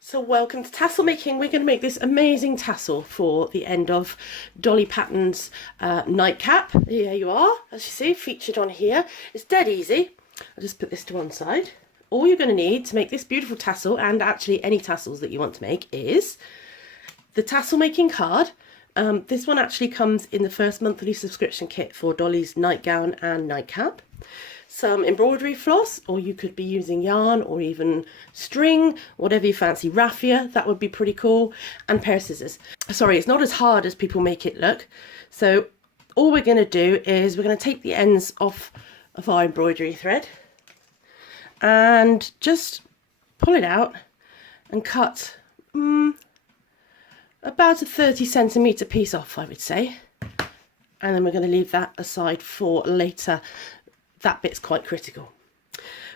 So welcome to tassel making. We're going to make this amazing tassel for the end of Dolly Patton's nightcap. Here you are, as you see, featured on here. It's dead easy. I'll just put this to one side. All you're going to need to make this beautiful tassel, and actually any tassels that you want to make, is the tassel making card. This one actually comes in the first monthly subscription kit for Dolly's nightgown and nightcap. Some embroidery floss, or you could be using yarn or even string, whatever you fancy, raffia, that would be pretty cool, and a pair of scissors. Sorry, it's not as hard as people make it look. So all we're going to do is we're going to take the ends off of our embroidery thread and just pull it out and cut about a 30cm piece off, I would say, and then we're going to leave that aside for later. That bit's quite critical.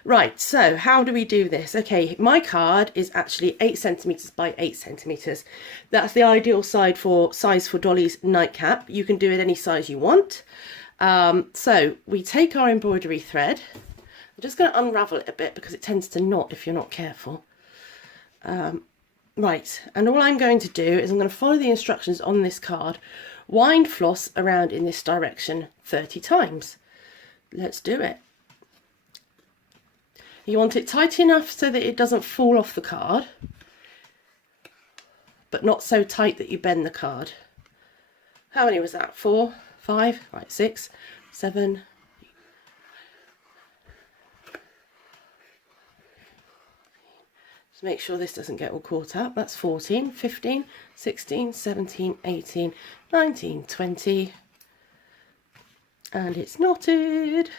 Right, so how do we do this? Okay, my card is actually 8cm by 8cm. That's the ideal size for Dolly's nightcap. You can do it any size you want. So we take our embroidery thread. I'm just going to unravel it a bit because it tends to knot if you're not careful. Right, and all I'm going to do is I'm going to follow the instructions on this card. Wind floss around in this direction 30 times. Let's do it. You want it tight enough so that it doesn't fall off the card, but not so tight that you bend the card. How many was that? 4, 5, right, 6, 7. Just make sure this doesn't get all caught up. That's 14, 15, 16, 17, 18, 19, 20. And it's knotted.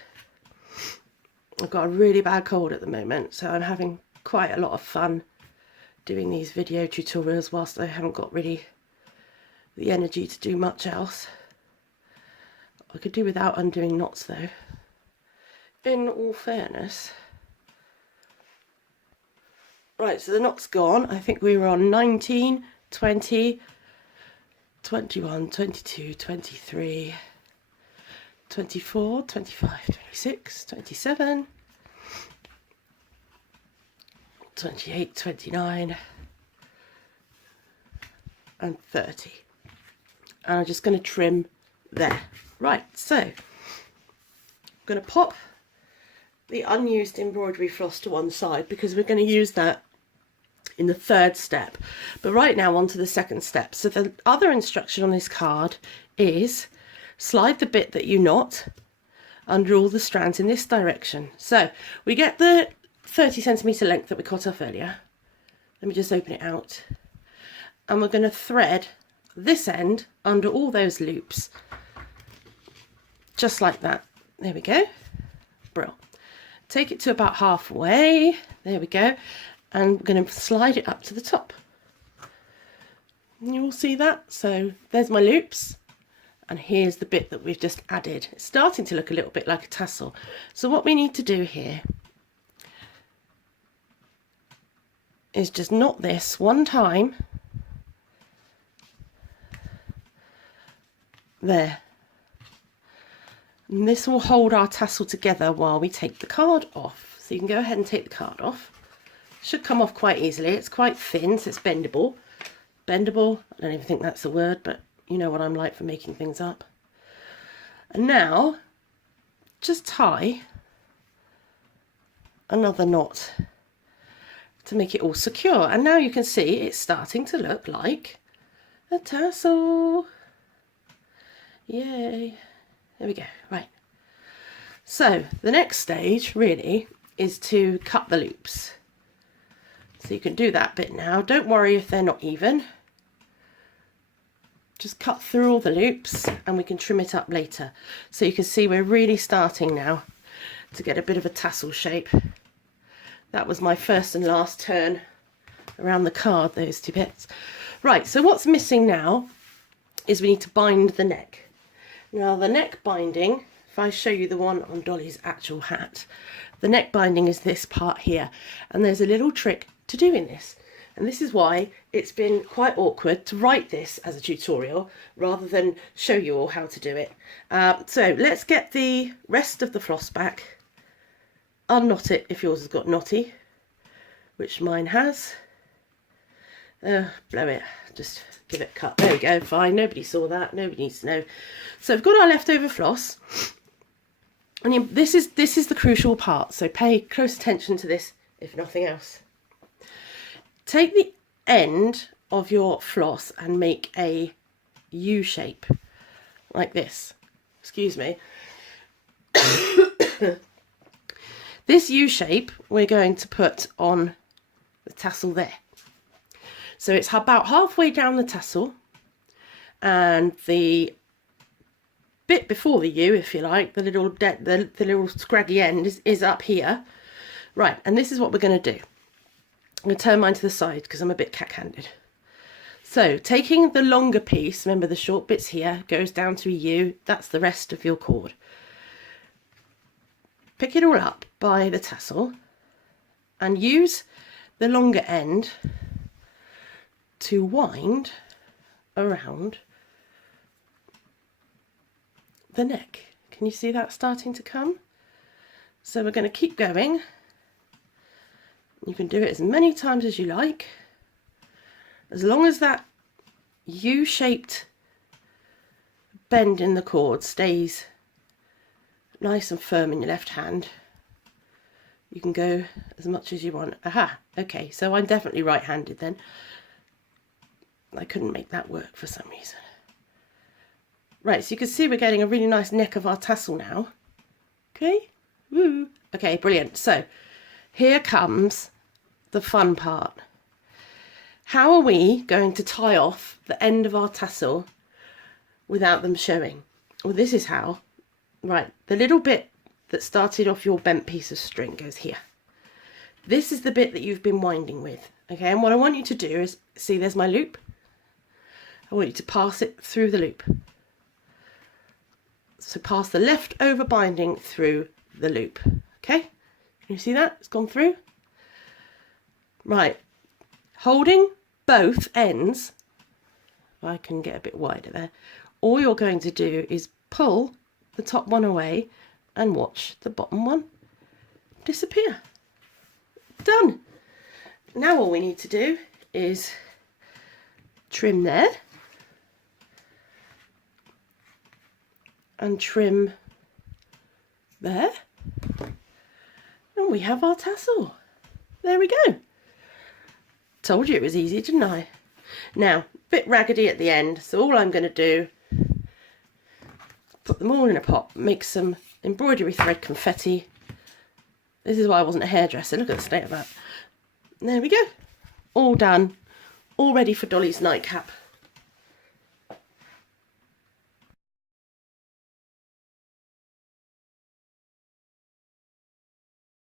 I've got a really bad cold at the moment, so I'm having quite a lot of fun doing these video tutorials whilst I haven't got really the energy to do much else. I could do without undoing knots though, in all fairness. Right, so the knot's gone. I think we were on 19, 20, 21, 22, 23... 24, 25, 26, 27, 28, 29, and 30. And I'm just going to trim there. Right, so I'm going to pop the unused embroidery floss to one side because we're going to use that in the third step. But right now on to the second step. So the other instruction on this card is slide the bit that you knot under all the strands in this direction. So we get the 30cm length that we cut off earlier. Let me just open it out. And we're going to thread this end under all those loops. Just like that. There we go. Brill. Take it to about halfway. There we go. And we're going to slide it up to the top. You all see that? So there's my loops. And here's the bit that we've just added. It's starting to look a little bit like a tassel. So what we need to do here is just knot this one time. There. And this will hold our tassel together while we take the card off. So you can go ahead and take the card off. Should come off quite easily. It's quite thin, so it's bendable. Bendable, I don't even think that's a word, but you know what I'm like for making things up. And now, just tie another knot to make it all secure. And now you can see it's starting to look like a tassel. Yay. There we go. Right. So the next stage really is to cut the loops. So you can do that bit now. Don't worry if they're not even. Just cut through all the loops and we can trim it up later. So you can see we're really starting now to get a bit of a tassel shape. That was my first and last turn around the card, those two bits. Right, so what's missing now is we need to bind the neck. Now the neck binding, if I show you the one on Dolly's actual hat, the neck binding is this part here. And there's a little trick to doing this. And this is why it's been quite awkward to write this as a tutorial rather than show you all how to do it. So let's get the rest of the floss back, unknot it if yours has got knotty, which mine has, Blow it, just give it a cut. There we go, fine, nobody saw that, nobody needs to know. So we've got our leftover floss, and this is the crucial part, so pay close attention to this if nothing else. Take the end of your floss and make a U shape, like this. Excuse me. This U shape we're going to put on the tassel there. So it's about halfway down the tassel, and the bit before the U, if you like, the little scraggy end is up here. Right, and this is what we're going to do. I'm going to turn mine to the side because I'm a bit cack-handed. So taking the longer piece, remember the short bits here, goes down to a U, that's the rest of your cord. Pick it all up by the tassel and use the longer end to wind around the neck. Can you see that starting to come? So we're going to keep going. You can do it as many times as you like, as long as that U-shaped bend in the cord stays nice and firm in your left hand. You can go as much as you want. Aha, okay, so I'm definitely right-handed then. I couldn't make that work for some reason. Right, so you can see we're getting a really nice neck of our tassel now. Okay, woo. Okay, brilliant. So here comes the fun part. How are we going to tie off the end of our tassel without them showing? Well, this is how. Right, the little bit that started off your bent piece of string goes here. This is the bit that you've been winding with. Okay, and what I want you to do is, see, there's my loop. I want you to pass it through the loop. So pass the leftover binding through the loop. Okay, can you see that? It's gone through. Right, holding both ends, if I can get a bit wider there, all you're going to do is pull the top one away and watch the bottom one disappear. Done. Now all we need to do is trim there and trim there, and we have our tassel. There we go. Told you it was easy, didn't I? Now, a bit raggedy at the end, so all I'm going to do, put them all in a pot, make some embroidery thread confetti. This is why I wasn't a hairdresser. Look at the state of that. There we go. All done. All ready for Dolly's nightcap.